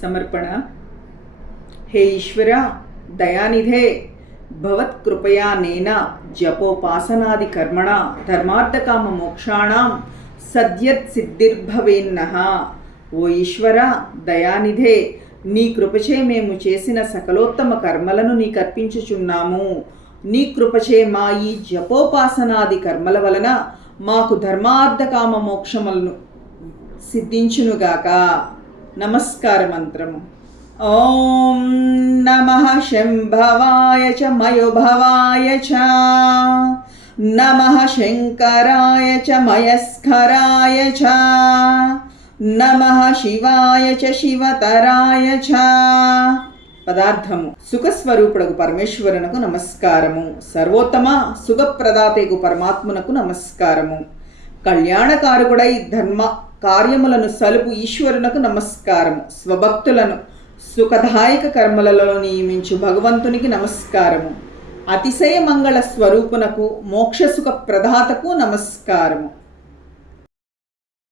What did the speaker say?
సమర్పణ. హే ఈశ్వర దయానిధే, భవత్కృపయా నేన జపోపాసనాది కర్మణ ధర్మార్థకామ మోక్షాణం సద్యత్ సిద్ధిర్భవేన్నః. ఓ ఈశ్వర దయానిధే, నీ కృపచే మేము చేసిన సకలోత్తమ కర్మలను నీకు అర్పించుచున్నాము. నీ కృపచే మా ఈ జపోపాసనాది కర్మల వలన మాకు ధర్మార్థకామ మోక్షములను సిద్ధించునుగాక. నమస్కార మంత్రము. ఓం నమః శంభవాయ చ మయోభవాయ చ, నమః శంకరాయ చ మయస్కరాయ చ, నమః శివాయ చ శివతరాయ చ. పదార్థము: సుఖస్వరూపుడకు పరమేశ్వరునకు నమస్కారము. సర్వోత్తమ సుఖప్రదాతకు పరమాత్మునకు నమస్కారము. కళ్యాణకారకుడై ధర్మ కార్యములను సలుపు ఈశ్వరునకు నమస్కారము. స్వభక్తులను సుఖదాయక కర్మలలో నియమించు భగవంతునికి నమస్కారము. అతిశయ మంగళ స్వరూపునకు మోక్షసుఖ ప్రదాతకు నమస్కారము.